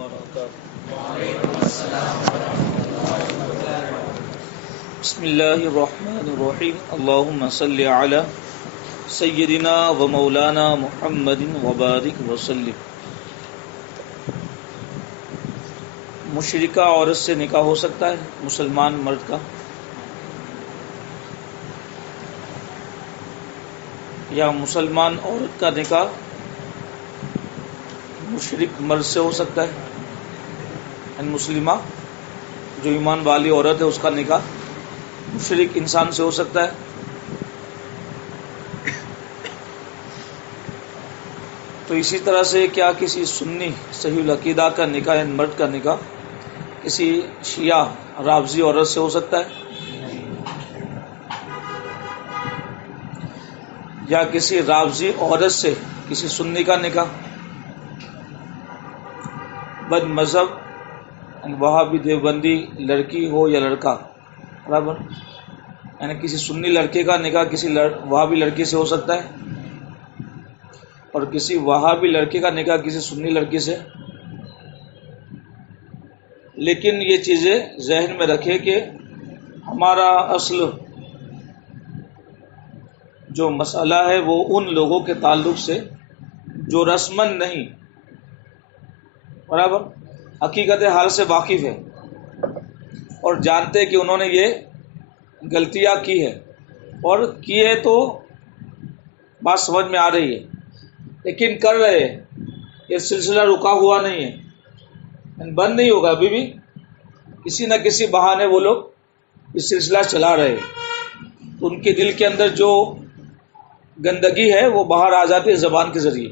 بسم اللہ الرحمن الرحیم اللہم صلی علی سیدنا و مولانا محمد وبارک وسلم۔ مشرکہ عورت سے نکاح ہو سکتا ہے مسلمان مرد کا، یا مسلمان عورت کا نکاح مشرک مرد سے ہو سکتا ہے، یعنی مسلمہ جو ایمان والی عورت ہے اس کا نکاح مشرک انسان سے ہو سکتا ہے۔ تو اسی طرح سے کیا کسی سنی صحیح العقیدہ کا نکاح یعنی مرد کا نکاح کسی شیعہ رافضی عورت سے ہو سکتا ہے، یا کسی رافضی عورت سے کسی سنی کا نکاح، بد مذہب وہابی دیوبندی لڑکی ہو یا لڑکا، برابر، یعنی کسی سنی لڑکے کا نکاح کسی وہابی لڑکی سے ہو سکتا ہے، اور کسی وہابی لڑکے کا نکاح کسی سنی لڑکی سے۔ لیکن یہ چیزیں ذہن میں رکھے کہ ہمارا اصل جو مسئلہ ہے وہ ان لوگوں کے تعلق سے جو رسماً نہیں، برابر، حقیقت حال سے واقف ہے اور جانتے کہ انہوں نے یہ غلطیاں کی ہے، اور کی ہے تو بات سمجھ میں آ رہی ہے لیکن کر رہے ہیں، یہ سلسلہ رکا ہوا نہیں ہے، بند نہیں ہوگا، ابھی بھی کسی نہ کسی بہانے وہ لوگ یہ سلسلہ چلا رہے ہیں، تو ان کے دل کے اندر جو گندگی ہے وہ باہر آ جاتی ہے زبان کے ذریعے۔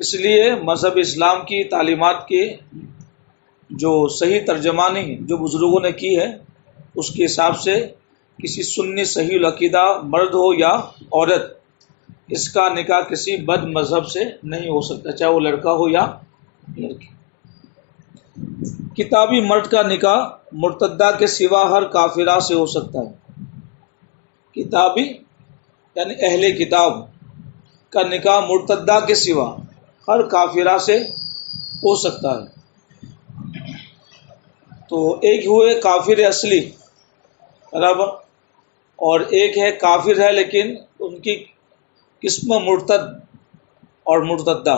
اس لیے مذہب اسلام کی تعلیمات کے جو صحیح ترجمانی جو بزرگوں نے کی ہے اس کے حساب سے کسی سنی صحیح العقیدہ مرد ہو یا عورت، اس کا نکاح کسی بد مذہب سے نہیں ہو سکتا، چاہے وہ لڑکا ہو یا لڑکی۔ کتابی مرد کا نکاح مرتدہ کے سوا ہر کافرہ سے ہو سکتا ہے۔ کتابی یعنی اہل کتاب کا نکاح مرتدہ کے سوا ہر کافرہ سے ہو سکتا ہے۔ تو ایک ہوئے کافر اصلی، برابر، اور ایک ہے کافر ہے لیکن ان کی قسم مرتد اور مرتدہ،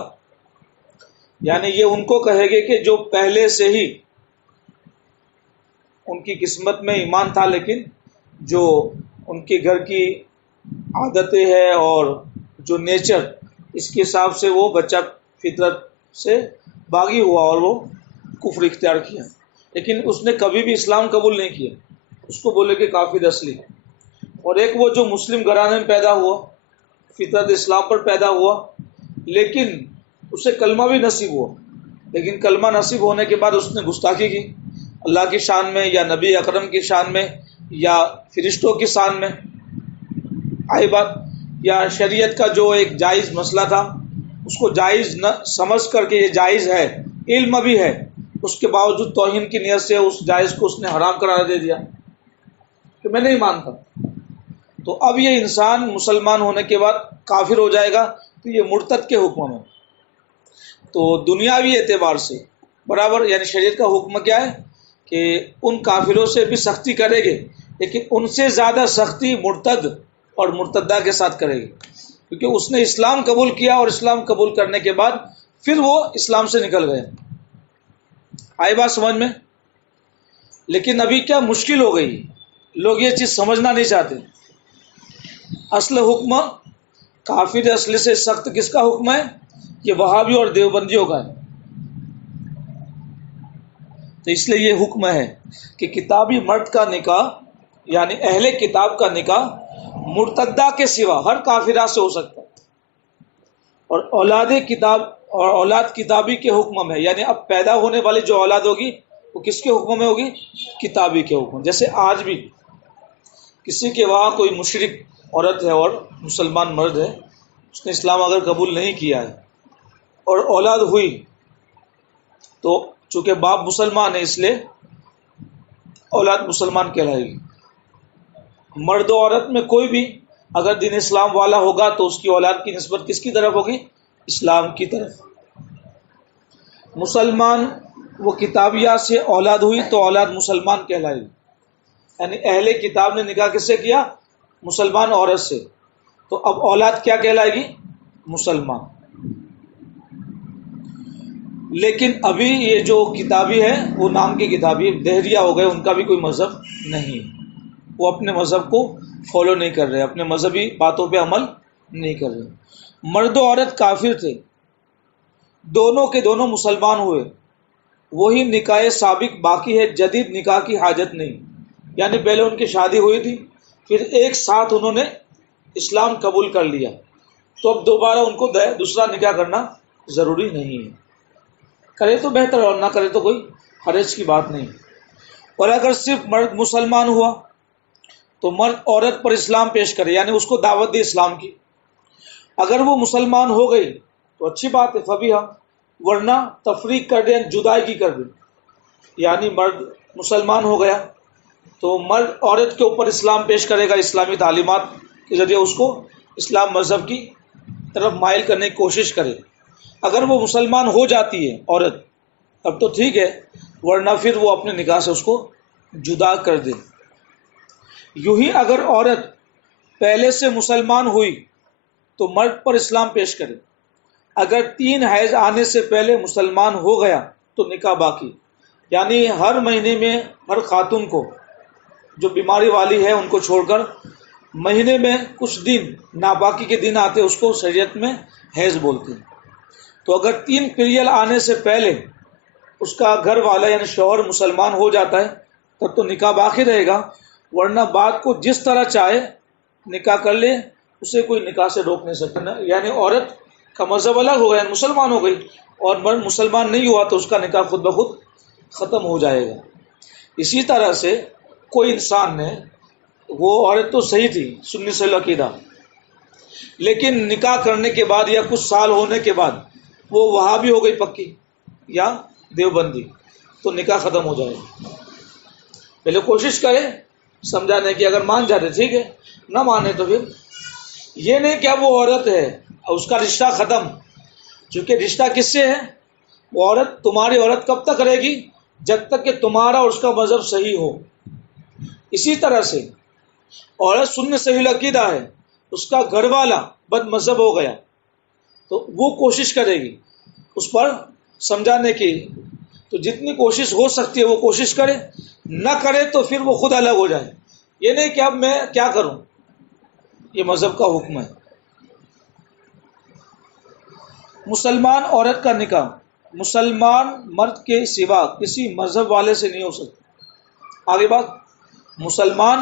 یعنی یہ ان کو کہے گے کہ جو پہلے سے ہی ان کی قسمت میں ایمان تھا لیکن جو ان کے گھر کی عادتیں ہیں اور جو نیچر اس کے حساب سے وہ بچہ فطرت سے باغی ہوا اور وہ کفر اختیار کیا، لیکن اس نے کبھی بھی اسلام قبول نہیں کیا، اس کو بولے کہ کافر اصلی۔ اور ایک وہ جو مسلم گھرانے میں پیدا ہوا، فطرت اسلام پر پیدا ہوا، لیکن اسے کلمہ بھی نصیب ہوا، لیکن کلمہ نصیب ہونے کے بعد اس نے گستاخی کی اللہ کی شان میں یا نبی اکرم کی شان میں یا فرشتوں کی شان میں، آئی بات، یا شریعت کا جو ایک جائز مسئلہ تھا اس کو جائز نہ سمجھ کر کے یہ جائز ہے، علم بھی ہے، اس کے باوجود توہین کی نیت سے اس جائز کو اس نے حرام قرار دے دیا کہ میں نہیں مانتا، تو اب یہ انسان مسلمان ہونے کے بعد کافر ہو جائے گا، تو یہ مرتد کے حکم میں۔ تو دنیاوی اعتبار سے برابر، یعنی شریعت کا حکم کیا ہے کہ ان کافروں سے بھی سختی کرے گے لیکن ان سے زیادہ سختی مرتد اور مرتدہ کے ساتھ کرے گی، کیونکہ اس نے اسلام قبول کیا اور اسلام قبول کرنے کے بعد پھر وہ اسلام سے نکل گئے، آئی بات سمجھ میں؟ لیکن ابھی کیا مشکل ہو گئی، لوگ یہ چیز سمجھنا نہیں چاہتے۔ اصل حکم کافر اصلی سے سخت کس کا حکم ہے؟ یہ وہابی اور دیوبندیوں کا ہے۔ تو اس لیے یہ حکم ہے کہ کتابی مرد کا نکاح یعنی اہل کتاب کا نکاح مرتدہ کے سوا ہر کافرہ سے ہو سکتا ہے، اور اولاد کتابی کے حکم میں، یعنی اب پیدا ہونے والی جو اولاد ہوگی وہ کس کے حکم میں ہوگی؟ کتابی کے حکم۔ جیسے آج بھی کسی کے وہاں کوئی مشرک عورت ہے اور مسلمان مرد ہے، اس نے اسلام اگر قبول نہیں کیا ہے اور اولاد ہوئی تو چونکہ باپ مسلمان ہے اس لیے اولاد مسلمان کہلائے گی۔ مرد و عورت میں کوئی بھی اگر دین اسلام والا ہوگا تو اس کی اولاد کی نسبت کس کی طرف ہوگی؟ اسلام کی طرف۔ مسلمان وہ کتابیات سے اولاد ہوئی تو اولاد مسلمان کہلائے گی. یعنی اہل کتاب نے نکاح کس سے کیا؟ مسلمان عورت سے. تو اب اولاد کیا کہلائے گی؟ مسلمان. لیکن ابھی یہ جو کتابی ہے وہ نام کی کتابی دہریہ ہو گئے، ان کا بھی کوئی مذہب نہیں، وہ اپنے مذہب کو فالو نہیں کر رہے، اپنے مذہبی باتوں پہ عمل نہیں کر رہے. مرد و عورت کافر تھے، دونوں کے دونوں مسلمان ہوئے، وہی نکاح سابق باقی ہے، جدید نکاح کی حاجت نہیں. یعنی پہلے ان کی شادی ہوئی تھی، پھر ایک ساتھ انہوں نے اسلام قبول کر لیا، تو اب دوبارہ ان کو دوسرا نکاح کرنا ضروری نہیں ہے. کرے تو بہتر اور نہ کرے تو کوئی حرج کی بات نہیں. اور اگر صرف مرد مسلمان ہوا تو مرد عورت پر اسلام پیش کرے، یعنی اس کو دعوت دے اسلام کی. اگر وہ مسلمان ہو گئی تو اچھی بات ہے، فبیہا، ورنہ تفریق کر دیں، جدائی کی کر دیں. یعنی مرد مسلمان ہو گیا تو مرد عورت کے اوپر اسلام پیش کرے گا، اسلامی تعلیمات کے ذریعے اس کو اسلام مذہب کی طرف مائل کرنے کی کوشش کرے. اگر وہ مسلمان ہو جاتی ہے عورت اب تو ٹھیک ہے، ورنہ پھر وہ اپنے نکاح سے اس کو جدا کر دے. یوں ہی اگر عورت پہلے سے مسلمان ہوئی تو مرد پر اسلام پیش کرے. اگر 3 حیض آنے سے پہلے مسلمان ہو گیا تو نکاح باقی. یعنی ہر مہینے میں ہر خاتون کو جو بیماری والی ہے ان کو چھوڑ کر مہینے میں کچھ دن ناپاکی کے دن آتے، اس کو شریعت میں حیض بولتے ہیں. تو اگر 3 پیریل آنے سے پہلے اس کا گھر والا یعنی شوہر مسلمان ہو جاتا ہے تب تو نکاح باقی رہے گا، ورنہ بات کو جس طرح چاہے نکاح کر لے، اسے کوئی نکاح سے روک نہیں سکتا. یعنی عورت کا مذہب الگ ہو گیا، یعنی مسلمان ہو گئی، اور مرد مسلمان نہیں ہوا تو اس کا نکاح خود بخود ختم ہو جائے گا. اسی طرح سے کوئی انسان نے، وہ عورت تو صحیح تھی، سنی سے عقیدہ، لیکن نکاح کرنے کے بعد یا کچھ سال ہونے کے بعد وہ وہابی ہو گئی پکی یا دیوبندی، تو نکاح ختم ہو جائے گا. پہلے کوشش کرے سمجھانے کی، اگر مان جاتے ٹھیک ہے، نہ مانے تو پھر یہ نہیں کہ اب وہ عورت ہے اس کا رشتہ ختم. چونکہ رشتہ کس سے ہے؟ وہ عورت تمہاری عورت کب تک رہے گی؟ جب تک کہ تمہارا اور اس کا مذہب صحیح ہو. اسی طرح سے عورت سنی صحیح العقیدہ ہے، اس کا گھر والا بد مذہب ہو گیا تو وہ کوشش کرے گی اس پر سمجھانے کی. تو جتنی کوشش ہو سکتی ہے وہ کوشش کرے، نہ کرے تو پھر وہ خود الگ ہو جائے. یہ نہیں کہ اب میں کیا کروں، یہ مذہب کا حکم ہے. مسلمان عورت کا نکاح مسلمان مرد کے سوا کسی مذہب والے سے نہیں ہو سکتا. آگے بات، مسلمان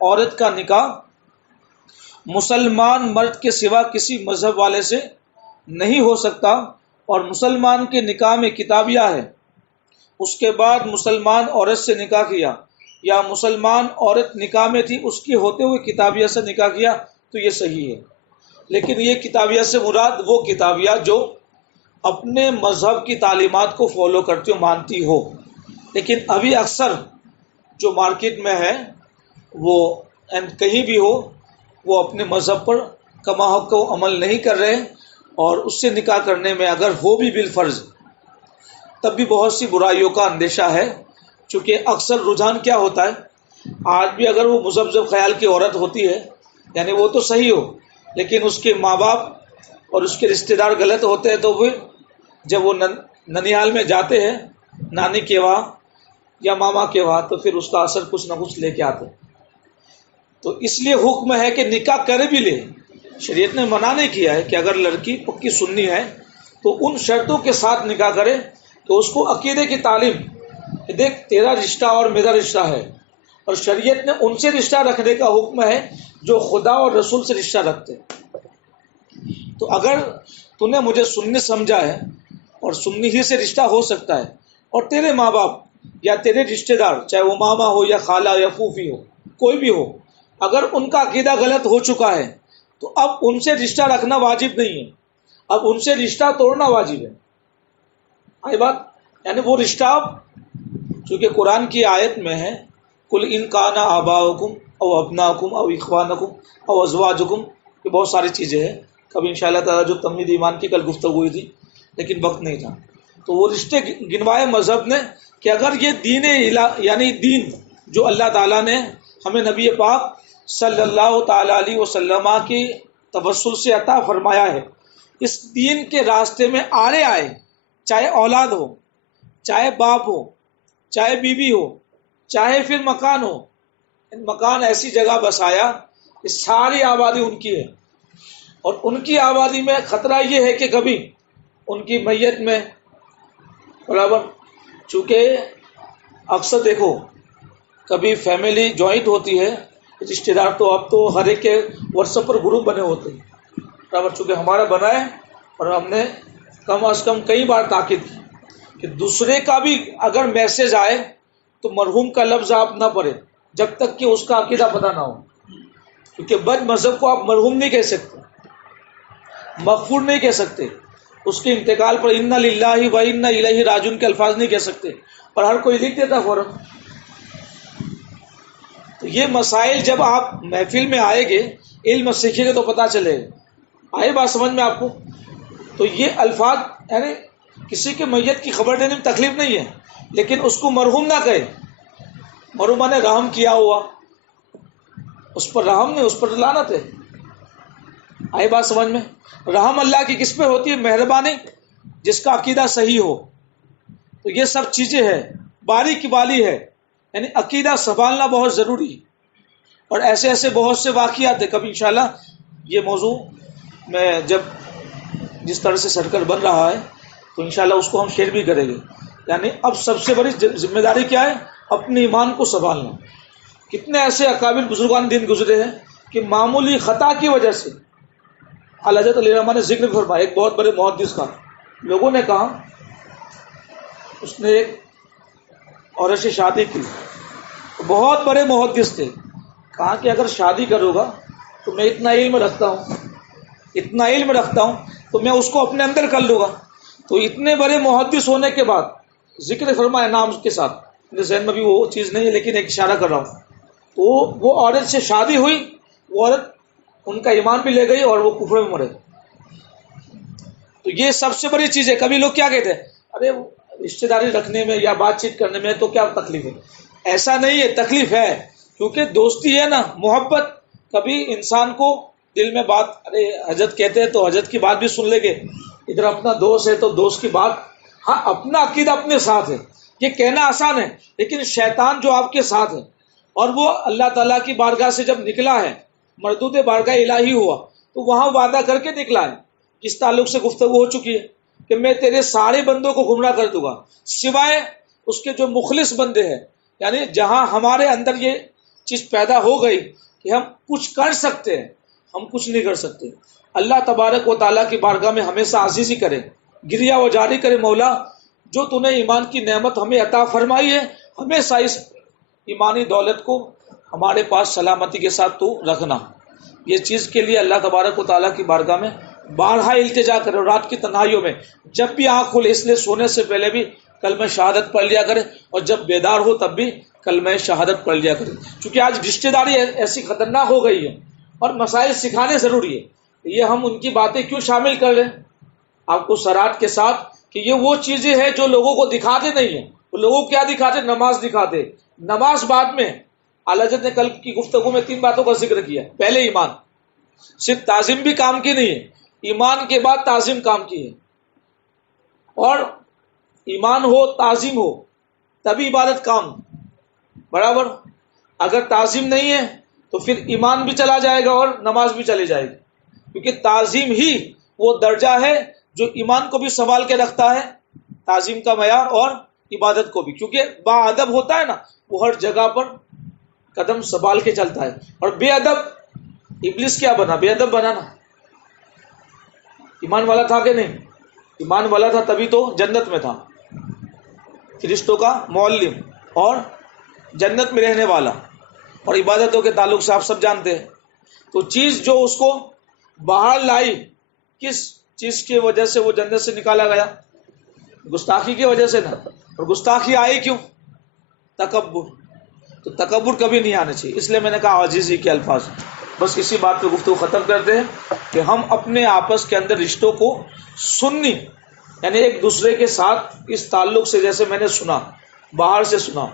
عورت کا نکاح مسلمان مرد کے سوا کسی مذہب والے سے نہیں ہو سکتا. اور مسلمان کے نکاح میں کتابیہ ہے، اس کے بعد مسلمان عورت سے نکاح کیا، یا مسلمان عورت نکاح میں تھی اس کے ہوتے ہوئے کتابیہ سے نکاح کیا تو یہ صحیح ہے. لیکن یہ کتابیہ سے مراد وہ کتابیہ جو اپنے مذہب کی تعلیمات کو فالو کرتی ہو، مانتی ہو. لیکن ابھی اکثر جو مارکیٹ میں ہے وہ کہیں بھی ہو، وہ اپنے مذہب پر کما حق کو عمل نہیں کر رہے، اور اس سے نکاح کرنے میں اگر ہو بھی بالفرض تب بھی بہت سی برائیوں کا اندیشہ ہے. چونکہ اکثر رجحان کیا ہوتا ہے، آج بھی اگر وہ مذہب خیال کی عورت ہوتی ہے، یعنی وہ تو صحیح ہو لیکن اس کے ماں باپ اور اس کے رشتہ دار غلط ہوتے ہیں، تو وہ جب وہ ننیال میں جاتے ہیں نانی کے وہاں یا ماما کے وہاں تو پھر اس کا اثر کچھ نہ کچھ لے کے آتے. تو اس لیے حکم ہے کہ نکاح کرے بھی لے. شریعت نے منع نہیں کیا ہے کہ اگر لڑکی پکی سنی ہے تو ان شرطوں کے ساتھ نکاح کرے کہ اس کو عقیدے کی تعلیم، دیکھ تیرا رشتہ اور میرا رشتہ ہے، اور شریعت نے ان سے رشتہ رکھنے کا حکم ہے جو خدا اور رسول سے رشتہ رکھتے. تو اگر تو نے مجھے سنی سمجھا ہے اور سنی ہی سے رشتہ ہو سکتا ہے، اور تیرے ماں باپ یا تیرے رشتہ دار چاہے وہ ماما ہو یا خالہ یا پھوپھی ہو، کوئی بھی ہو، اگر ان کا عقیدہ غلط ہو چکا ہے تو اب ان سے رشتہ رکھنا واجب نہیں ہے، اب ان سے رشتہ توڑنا واجب ہے. آئی بات؟ یعنی وہ رشتہ اب چونکہ قرآن کی آیت میں ہے کل ان کان آباؤکم او ابناکم او اخوانکم او ازواجکم، یہ بہت ساری چیزیں ہیں. کبھی انشاءاللہ تعالیٰ جو تمہید ایمان کی کل گفتگو ہوئی تھی لیکن وقت نہیں تھا. تو وہ رشتے گنوائے مذہب نے کہ اگر یہ دین یعنی دین جو اللہ تعالیٰ نے ہمیں نبی پاک صلی اللہ تعالیٰ علیہ وسلم کی توسل سے عطا فرمایا ہے، اس دین کے راستے میں آڑے آئے، چاہے اولاد ہو، چاہے باپ ہو، چاہے بیوی ہو، چاہے پھر مکان ہو، مکان ایسی جگہ بسایا کہ ساری آبادی ان کی ہے، اور ان کی آبادی میں خطرہ یہ ہے کہ کبھی ان کی میت میں برابر، چونکہ اکثر دیکھو کبھی فیملی جوائنٹ ہوتی ہے، رشتے دار تو اب تو ہر ایک کے واٹس ایپ پر گروپ بنے ہوتے ہیں برابر، چونکہ ہمارا بنا ہے اور ہم نے کم از کم کئی بار تاکید کی کہ دوسرے کا بھی اگر میسج آئے تو مرحوم کا لفظ آپ نہ پڑھیں جب تک کہ اس کا عقیدہ پتہ نہ ہو، کیونکہ بد مذہب کو آپ مرحوم نہیں کہہ سکتے، مغفور نہیں کہہ سکتے، اس کے انتقال پر انا للہ و انا الیہ راجعون کے الفاظ نہیں کہہ سکتے، اور ہر کوئی لکھ دیتا فوراً۔ تو یہ مسائل جب آپ محفل میں آئے گے، علم سیکھیں گے تو پتہ چلے گا، آئے بات سمجھ میں آپ کو؟ تو یہ الفاظ یعنی کسی کے میت کی خبر دینے میں تکلیف نہیں ہے، لیکن اس کو مرحوم نہ کہے، مرحومہ نے رحم کیا ہوا، اس پر رحم نہیں، اس پر لعنت ہے۔ آئی بات سمجھ میں؟ رحم اللہ کی کس پہ ہوتی ہے؟ مہربانی، جس کا عقیدہ صحیح ہو۔ تو یہ سب چیزیں ہیں، باری کی بالی ہے، یعنی عقیدہ سنبھالنا بہت ضروری ہے، اور ایسے ایسے بہت سے واقعات ہیں۔ کبھی انشاءاللہ یہ موضوع میں جب جس طرح سے سرکل بن رہا ہے تو انشاءاللہ اس کو ہم شیئر بھی کریں گے۔ یعنی اب سب سے بڑی ذمہ داری کیا ہے؟ اپنے ایمان کو سنبھالنا۔ کتنے ایسے اکابر بزرگان دین گزرے ہیں کہ معمولی خطا کی وجہ سے، حضرت علی رحمٰ نے ذکر فرمایا، ایک بہت بڑے محدث کا، لوگوں نے کہا اس نے ایک عورت سے شادی کی، بہت بڑے محدث تھے، کہا کہ اگر شادی کرو گا تو میں اتنا علم رکھتا ہوں تو میں اس کو اپنے اندر کر لوں گا۔ تو اتنے بڑے محدث ہونے کے بعد ذکر فرمایا نام کے ساتھ، میرے ذہن میں بھی وہ چیز نہیں ہے لیکن ایک اشارہ کر رہا ہوں، تو وہ عورت سے شادی ہوئی، وہ عورت ان کا ایمان بھی لے گئی اور وہ کفر میں مرے۔ تو یہ سب سے بڑی چیز ہے۔ کبھی لوگ کیا کہتے ہیں، ارے رشتہ داری رکھنے میں یا بات چیت کرنے میں تو کیا تکلیف ہے؟ ایسا نہیں ہے، تکلیف ہے، کیونکہ دوستی ہے نا، محبت۔ کبھی انسان کو دل میں بات، ارے حضرت کہتے ہیں تو حضرت کی بات بھی سن لیں گے، ادھر اپنا دوست ہے تو دوست کی بات، ہاں اپنا عقیدہ اپنے ساتھ ہے، یہ کہنا آسان ہے، لیکن شیطان جو آپ کے ساتھ ہے اور وہ اللہ تعالیٰ کی بارگاہ سے جب نکلا ہے، مردود بارگاہ الہی ہوا تو وہاں وعدہ کر کے نکلا ہے، اس تعلق سے گفتگو ہو چکی ہے کہ میں تیرے سارے بندوں کو گمراہ کر دوں گا سوائے اس کے جو مخلص بندے ہیں۔ یعنی جہاں ہمارے اندر یہ چیز پیدا ہو گئی کہ ہم کچھ کر سکتے ہیں، ہم کچھ نہیں کر سکتے، اللہ تبارک و تعالیٰ کی بارگاہ میں ہمیشہ عاجزی کرے، گریہ و جاری کرے، مولا جو تو نے ایمان کی نعمت ہمیں عطا فرمائی ہے، ہمیشہ اس ایمانی دولت کو ہمارے پاس سلامتی کے ساتھ تو رکھنا۔ یہ چیز کے لیے اللہ تبارک و تعالیٰ کی بارگاہ میں بارہا التجا کرے، اور رات کی تنہائیوں میں جب بھی آنکھ کھلے، اس لیے سونے سے پہلے بھی کلمہ شہادت پڑھ لیا کرے، اور جب بیدار ہو تب بھی کلمہ شہادت پڑھ لیا کرے، چونکہ آج رشتہ داری ایسی خطرناک ہو گئی ہے اور مسائل سکھانے ضروری ہے۔ یہ ہم ان کی باتیں کیوں شامل کر رہے ہیں آپ کو سراٹ کے ساتھ کہ یہ وہ چیزیں ہیں جو لوگوں کو دکھاتے نہیں ہیں۔ وہ لوگوں کو کیا دکھاتے؟ نماز دکھاتے، نماز بعد میں۔ اعلیٰ حضرت نے کل کی گفتگو میں 3 باتوں کا ذکر کیا۔ پہلے ایمان، صرف تعظیم بھی کام کی نہیں ہے، ایمان کے بعد تعظیم کام کی ہے، اور ایمان ہو تعظیم ہو تبھی عبادت کام برابر۔ اگر تعظیم نہیں ہے تو پھر ایمان بھی چلا جائے گا اور نماز بھی چلی جائے گی، کیونکہ تعظیم ہی وہ درجہ ہے جو ایمان کو بھی سنبھال کے رکھتا ہے، تعظیم کا معیار، اور عبادت کو بھی، کیونکہ با ادب ہوتا ہے نا وہ ہر جگہ پر قدم سنبھال کے چلتا ہے، اور بے ادب ابلیس کیا بنا؟ بے ادب بنا نا۔ ایمان والا تھا کہ نہیں؟ ایمان والا تھا تبھی تو جنت میں تھا، فرشتوں کا معلم اور جنت میں رہنے والا، اور عبادتوں کے تعلق سے آپ سب جانتے ہیں۔ تو چیز جو اس کو باہر لائی، کس چیز کی وجہ سے وہ جنت سے نکالا گیا؟ گستاخی کی وجہ سے نا۔ اور گستاخی آئی کیوں؟ تکبر۔ تو تکبر کبھی نہیں آنا چاہیے، اس لیے میں نے کہا عاجزی کے الفاظ۔ بس اسی بات پہ گفتگو ختم کرتے ہیں کہ ہم اپنے آپس کے اندر رشتوں کو سنی یعنی ایک دوسرے کے ساتھ اس تعلق سے، جیسے میں نے سنا، باہر سے سنا،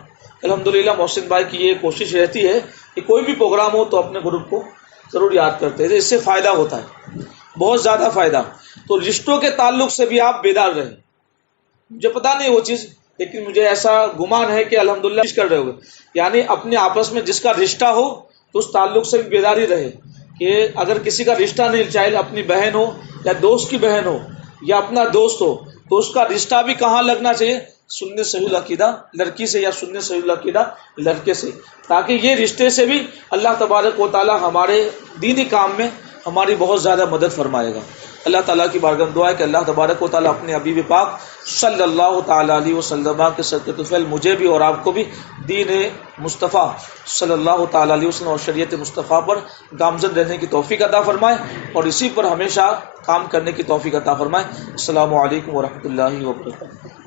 الحمدللہ محسن بھائی کی یہ کوشش رہتی ہے کہ کوئی بھی پروگرام ہو تو اپنے گروپ کو ضرور یاد کرتے ہیں، اس سے فائدہ ہوتا ہے، بہت زیادہ فائدہ۔ تو رشتوں کے تعلق سے بھی آپ بیدار رہیں۔ مجھے پتا نہیں وہ چیز، لیکن مجھے ایسا گمان ہے کہ الحمدللہ کر رہے ہوگے، یعنی اپنے آپس میں جس کا رشتہ ہو تو اس تعلق سے بھی بیداری رہے، کہ اگر کسی کا رشتہ نہیں، چاہے اپنی بہن ہو یا دوست کی بہن ہو یا اپنا دوست ہو، تو اس کا رشتہ بھی کہاں لگنا چاہیے؟ سنت صحیح العقیدہ لڑکی سے یا سنت صحیح العقیدہ لڑکے سے، تاکہ یہ رشتے سے بھی اللہ تبارک و تعالی ہمارے دینی کام میں ہماری بہت زیادہ مدد فرمائے گا۔ اللہ تعالیٰ کی بارگاہ میں دعا ہے کہ اللہ تبارک و تعالیٰ اپنے حبیب پاک صلی اللہ تعالیٰ علیہ وسلم کے صدقۃ الفضل مجھے بھی اور آپ کو بھی دین مصطفیٰ صلی اللہ تعالیٰ علیہ وسلم اور شریعت مصطفیٰ پر گامزن رہنے کی توفیق عطا فرمائے، اور اسی پر ہمیشہ کام کرنے کی توفیق عطا فرمائے۔ السلام علیکم ورحمۃ اللہ وبرکاتہ۔